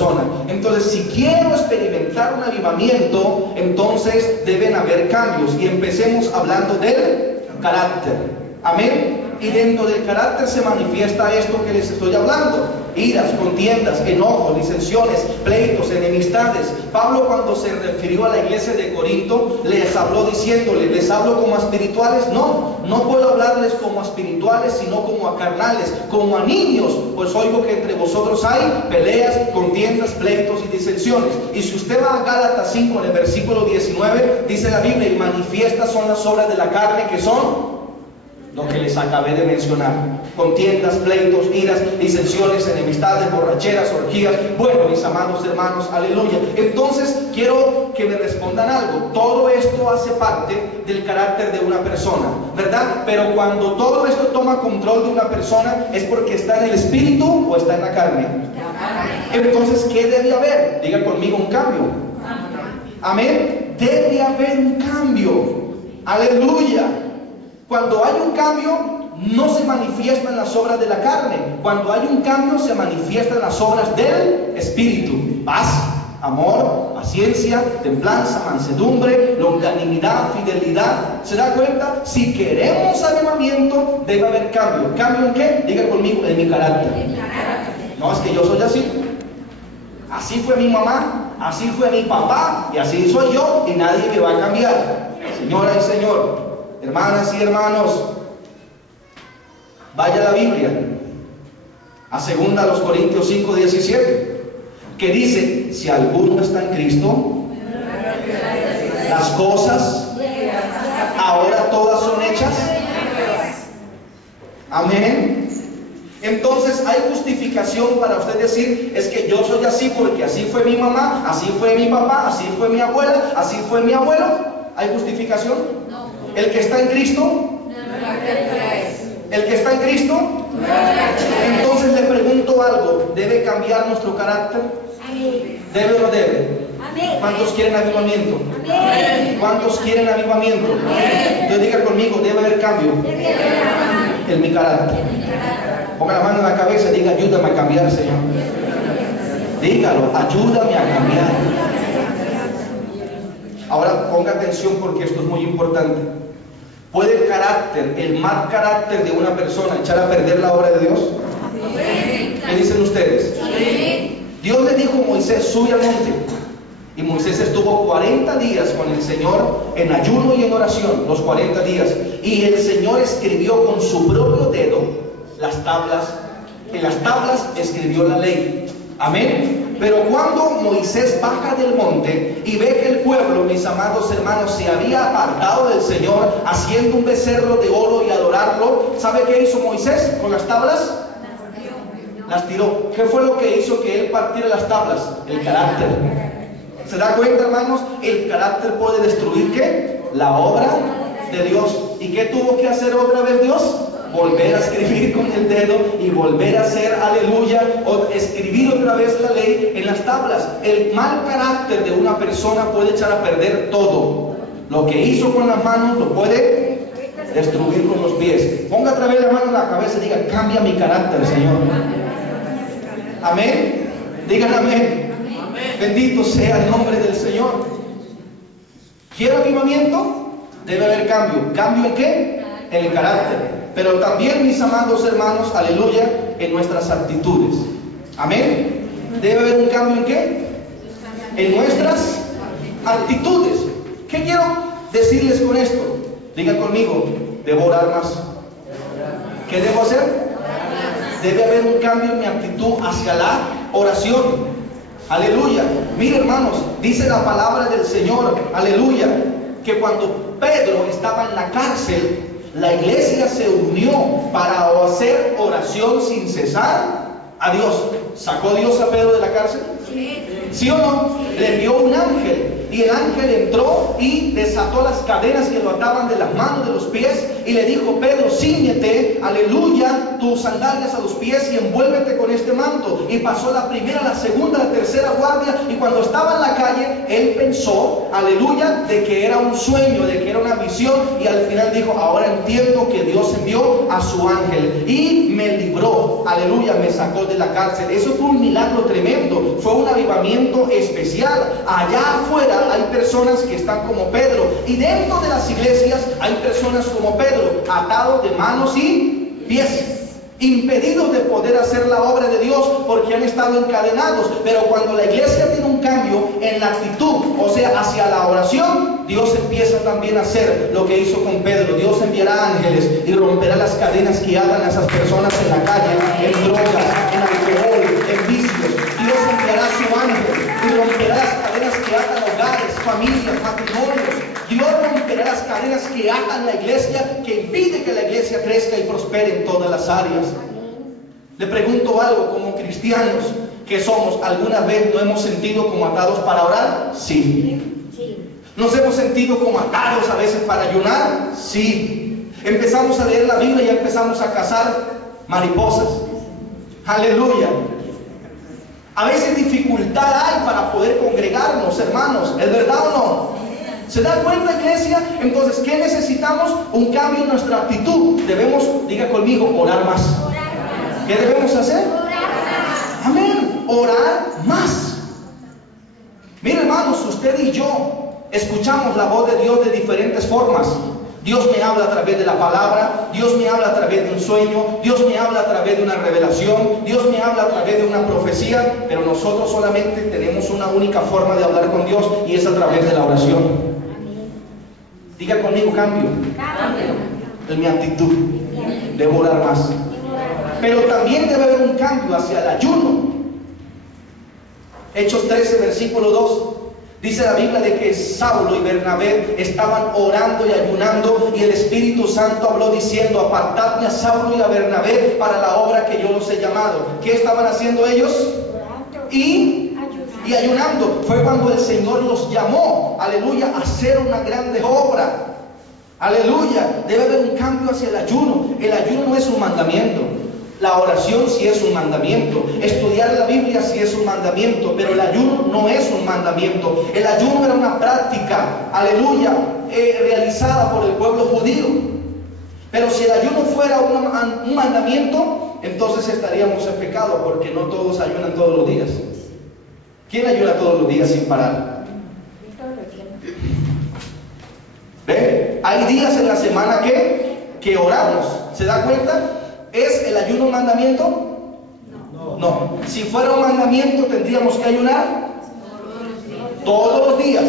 persona. Entonces, si quiero experimentar un avivamiento, entonces deben haber cambios. Y empecemos hablando del carácter. Amén. Y dentro del carácter se manifiesta esto que les estoy hablando: iras, contiendas, enojos, disensiones, pleitos, enemistades. Pablo, cuando se refirió a la iglesia de Corinto, les habló diciéndole: ¿les hablo como a espirituales? No puedo hablarles como a espirituales, sino como a carnales, como a niños, pues oigo que entre vosotros hay peleas, contiendas, pleitos y disensiones. Y si usted va a Gálatas 5, en el versículo 19, dice la Biblia: y manifiestas son las obras de la carne, que son lo que les acabé de mencionar: contiendas, pleitos, iras, disensiones, enemistades, borracheras, orgías. Bueno, mis amados hermanos, aleluya. Entonces quiero que me respondan algo. Todo esto hace parte del carácter de una persona, ¿verdad? Pero cuando todo esto toma control de una persona, ¿es porque está en el espíritu o está en la carne? Entonces, ¿qué debe haber? Diga conmigo: un cambio. Amén. Debe haber un cambio. Aleluya. Cuando hay un cambio, no se manifiestan las obras de la carne. Cuando hay un cambio, se manifiestan las obras del Espíritu: paz, amor, paciencia, templanza, mansedumbre, longanimidad, fidelidad. ¿Se da cuenta? Si queremos avivamiento, debe haber cambio. ¿Cambio en qué? Diga conmigo: en mi carácter. No, es que yo soy así. Así fue mi mamá, así fue mi papá, y así soy yo, y nadie me va a cambiar. Señora y señor, hermanas y hermanos, vaya a la Biblia, a 2 Corintios 5, 17, que dice: si alguno está en Cristo, las cosas ahora todas son hechas. Amén. Entonces hay justificación para usted decir: es que yo soy así porque así fue mi mamá, así fue mi papá, así fue mi abuela, así fue mi abuelo. ¿Hay justificación? No. ¿El que está en Cristo? ¿El que está en Cristo? Entonces le pregunto algo: ¿debe cambiar nuestro carácter? ¿Debe o no debe? ¿Cuántos quieren avivamiento? ¿Cuántos quieren avivamiento? Entonces diga conmigo: debe haber cambio en mi carácter. Ponga la mano en la cabeza y diga: ayúdame a cambiar, Señor. Dígalo: ayúdame a cambiar. Ahora ponga atención, porque esto es muy importante. ¿Puede el carácter, el mal carácter de una persona, echar a perder la obra de Dios? ¿Qué dicen ustedes? Dios le dijo a Moisés: sube al monte. Y Moisés estuvo 40 días con el Señor en ayuno y en oración, los 40 días. Y el Señor escribió con su propio dedo las tablas. En las tablas escribió la ley. Amén. Pero cuando Moisés baja del monte y ve que el pueblo, mis amados hermanos, se había apartado del Señor, haciendo un becerro de oro y adorarlo, ¿sabe qué hizo Moisés con las tablas? Las tiró. ¿Qué fue lo que hizo que él partiera las tablas? El carácter. ¿Se da cuenta, hermanos? El carácter puede destruir ¿qué? La obra de Dios. ¿Y qué tuvo que hacer otra vez Dios? Volver a escribir con el dedo y volver a hacer, aleluya, o escribir otra vez la ley en las tablas. El mal carácter de una persona puede echar a perder todo. Lo que hizo con las manos lo puede destruir con los pies. Ponga otra vez la mano en la cabeza y diga: cambia mi carácter, Señor. Amén. Digan amén. Bendito sea el nombre del Señor. ¿Quiere avivamiento? Debe haber cambio. ¿Cambio en qué? En el carácter. Pero también, mis amados hermanos, aleluya, en nuestras actitudes. Amén. Debe haber un cambio en qué? En nuestras actitudes. ¿Qué quiero decirles con esto? Digan conmigo: debo orar más. ¿Qué debo hacer? Debe haber un cambio en mi actitud hacia la oración. Aleluya. Mire, hermanos, dice la palabra del Señor, aleluya, que cuando Pedro estaba en la cárcel, la iglesia se unió para hacer oración sin cesar a Dios. ¿Sacó Dios a Pedro de la cárcel? ¿Sí o no? Le envió un ángel, y el ángel entró y desató las cadenas que lo ataban de las manos, de los pies, y le dijo: Pedro, cíñete, aleluya, tus sandalias a los pies y envuélvete con este manto. Y pasó la primera, la segunda, la tercera guardia, y cuando estaba en la calle, él pensó, aleluya, de que era un sueño, de que era una visión, y al final dijo: ahora entiendo que Dios envió a su ángel y me libró, aleluya, me sacó de la cárcel. Eso eso fue un milagro tremendo, fue un avivamiento especial. Allá afuera hay personas que están como Pedro, y dentro de las iglesias hay personas como Pedro, atados de manos y pies, impedidos de poder hacer la obra de Dios porque han estado encadenados. Pero cuando la iglesia tiene un cambio en la actitud, o sea, hacia la oración, Dios empieza también a hacer lo que hizo con Pedro. Dios enviará ángeles y romperá las cadenas que atan a esas personas en la calle, en drogas, en alcohol, en vicios. Dios enviará a su ángel y romperá las cadenas que atan hogares, familias, matrimonios. Dios romperá las cadenas que atan la iglesia, que impide que la iglesia crezca y prospere en todas las áreas. Le pregunto algo, como cristianos que somos, ¿alguna vez nos hemos sentido como atados para orar? Sí. ¿Nos hemos sentido como atados a veces para ayunar? Sí. Empezamos a leer la Biblia y ya empezamos a cazar mariposas. Aleluya. A veces dificultad hay para poder congregarnos, hermanos. ¿Es verdad o no? ¿Se da cuenta, iglesia? Entonces, ¿qué necesitamos? Un cambio en nuestra actitud. Debemos, diga conmigo, orar más. ¿Qué debemos hacer? Orar más. Amén. Orar más. Mire, hermanos, usted y yo escuchamos la voz de Dios de diferentes formas. Dios me habla a través de la palabra, Dios me habla a través de un sueño, Dios me habla a través de una revelación, Dios me habla a través de una profecía, pero nosotros solamente tenemos una única forma de hablar con Dios, y es a través de la oración. Diga conmigo, cambio. En mi actitud. Debo orar más. Pero también debe haber un cambio hacia el ayuno. Hechos 13, versículo 2. Dice la Biblia de que Saulo y Bernabé estaban orando y ayunando, y el Espíritu Santo habló diciendo: apartadme a Saulo y a Bernabé para la obra que yo los he llamado. ¿Qué estaban haciendo ellos? Y ayunando. Fue cuando el Señor los llamó, aleluya, a hacer una grande obra. Aleluya. Debe haber un cambio hacia el ayuno. El ayuno no es un mandamiento. La oración sí es un mandamiento. Estudiar la Biblia sí es un mandamiento. Pero el ayuno no es un mandamiento. El ayuno era una práctica, aleluya, realizada por el pueblo judío. Pero si el ayuno fuera un mandamiento, entonces estaríamos en pecado, porque no todos ayunan todos los días. ¿Quién ayuna todos los días sin parar? ¿Ve? Hay días en la semana que oramos. ¿Se da cuenta? ¿Es el ayuno un mandamiento? No. Si fuera un mandamiento, tendríamos que ayunar todos los días.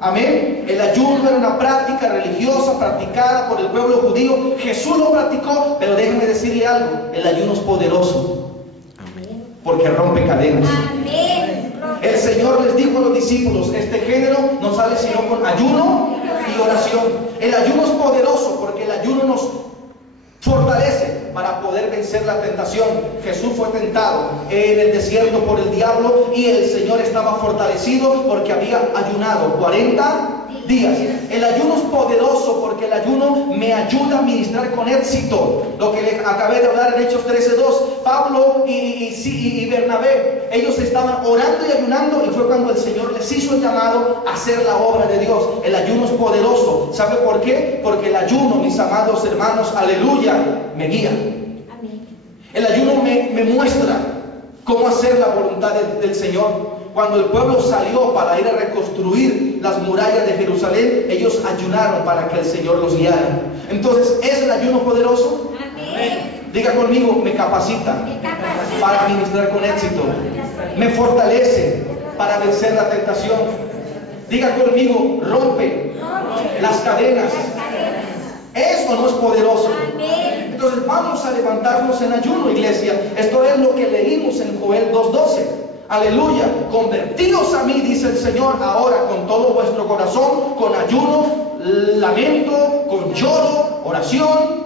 Amén. El ayuno era una práctica religiosa practicada por el pueblo judío. Jesús lo practicó, pero déjenme decirle algo: el ayuno es poderoso, porque rompe cadenas. El Señor les dijo a los discípulos: este género no sale sino con ayuno y oración. El ayuno es poderoso porque el ayuno nos fortalece para poder vencer la tentación. Jesús fue tentado en el desierto por el diablo, y el Señor estaba fortalecido porque había ayunado 40 días. El ayuno es poderoso porque el ayuno me ayuda a ministrar con éxito. Lo que le acabé de hablar en Hechos 13:2. Pablo y Bernabé, ellos estaban orando y ayunando, y fue cuando el Señor les hizo el llamado a hacer la obra de Dios. El ayuno es poderoso. ¿Sabe por qué? Porque el ayuno, mis amados hermanos, aleluya, me guía. El ayuno me muestra cómo hacer la voluntad del Señor. Cuando el pueblo salió para ir a reconstruir las murallas de Jerusalén, ellos ayunaron para que el Señor los guiara. Entonces, ¿es el ayuno poderoso? Amén. Diga conmigo: me capacita para ministrar con éxito. Me fortalece para vencer la tentación. Diga conmigo: rompe las cadenas. ¿Es o no es poderoso? Entonces vamos a levantarnos en ayuno, iglesia. Esto es lo que leímos en Joel 2:12. Aleluya. Convertíos a mí, dice el Señor, ahora con todo vuestro corazón, con ayuno, lamento, con lloro, oración,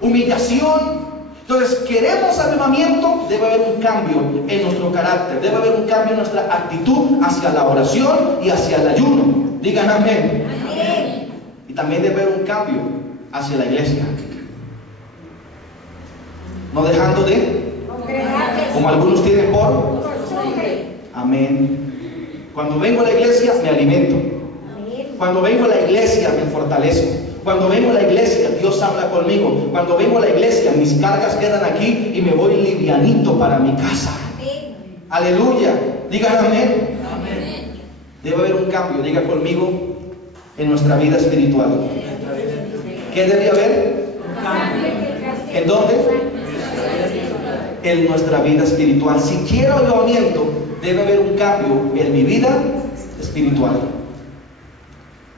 humillación. Entonces, queremos avivamiento, debe haber un cambio en nuestro carácter, debe haber un cambio en nuestra actitud hacia la oración y hacia el ayuno. Digan amén. Amén. Y también debe haber un cambio hacia la iglesia. No dejando de, como algunos tienen por. Amén. Cuando vengo a la iglesia me alimento. Cuando vengo a la iglesia me fortalezco. Cuando vengo a la iglesia Dios habla conmigo. Cuando vengo a la iglesia mis cargas quedan aquí y me voy livianito para mi casa. Aleluya. Digan amén. Amén. Debe haber un cambio, diga conmigo, en nuestra vida espiritual. ¿Qué debe haber? ¿En dónde? En nuestra vida espiritual. Si quiero avivamiento, debe haber un cambio en mi vida espiritual.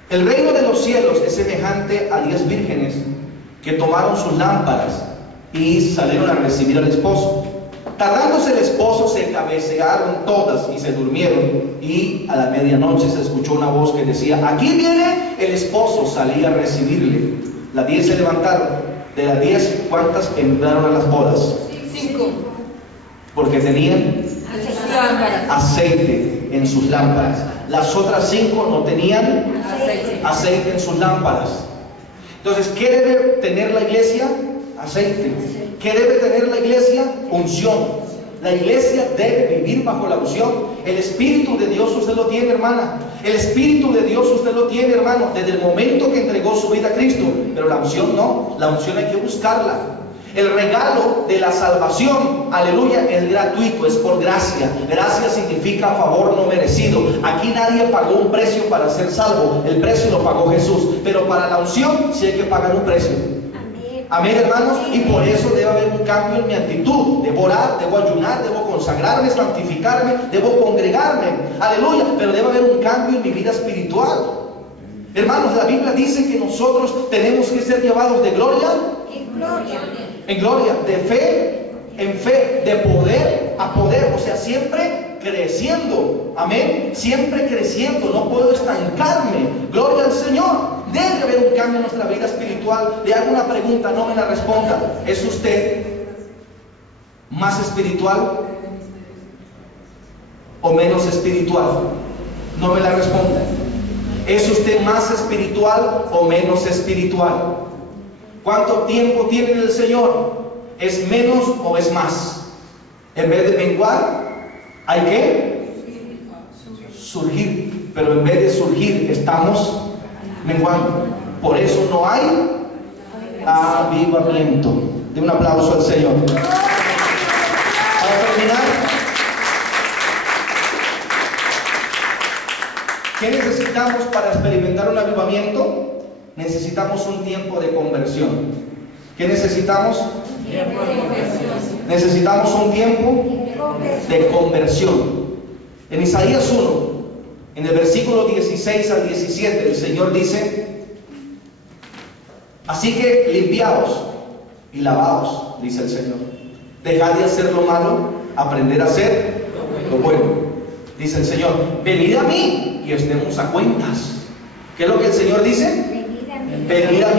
El reino de los cielos es semejante a 10 vírgenes que tomaron sus lámparas y salieron a recibir al esposo. Tardándose el esposo, se cabecearon todas y se durmieron, y a la medianoche se escuchó una voz que decía: aquí viene el esposo. Salía a recibirle. Las 10 se levantaron. De las 10, ¿cuántas entraron a las bodas? 5. Porque tenían Lámparas. aceite en sus lámparas. Las otras 5 no tenían aceite en sus lámparas. Entonces, ¿qué debe tener la iglesia? Aceite. ¿Qué debe tener la iglesia? Unción. La iglesia debe vivir bajo la unción. El Espíritu de Dios usted lo tiene, hermana. El Espíritu de Dios usted lo tiene, hermano, desde el momento que entregó su vida a Cristo. Pero la unción no. La unción hay que buscarla. El regalo de la salvación, aleluya, es gratuito, es por gracia. Gracia significa favor no merecido. Aquí nadie pagó un precio para ser salvo. El precio lo pagó Jesús. Pero para la unción sí hay que pagar un precio. Amén, hermanos. Y por eso debe haber un cambio en mi actitud. Debo orar, debo ayunar, debo consagrarme, santificarme, debo congregarme. Aleluya. Pero debe haber un cambio en mi vida espiritual. Hermanos, la Biblia dice que nosotros tenemos que ser llevados de gloria en gloria, de fe en fe, de poder a poder. O sea, siempre creciendo. Amén. Siempre creciendo. No puedo estancarme. Gloria al Señor. Debe haber un cambio en nuestra vida espiritual. Le hago una pregunta, no me la responda. ¿Es usted más espiritual o menos espiritual? No me la responda. ¿Es usted más espiritual o menos espiritual? ¿Cuánto tiempo tiene el Señor? ¿Es menos o es más? En vez de menguar, hay que surgir. Pero en vez de surgir, estamos menguando. Por eso no hay avivamiento. De un aplauso al Señor. Para terminar, ¿qué necesitamos para experimentar un avivamiento? Necesitamos un tiempo de conversión. ¿Qué necesitamos? Necesitamos un tiempo de conversión. En Isaías 1, en el versículo 16 al 17, el Señor dice: así que limpiaos y lavaos, dice el Señor. Dejad de hacer lo malo, aprender a hacer lo bueno. Dice el Señor: venid a mí y estemos a cuentas. ¿Qué es lo que el Señor dice? Venid a mí.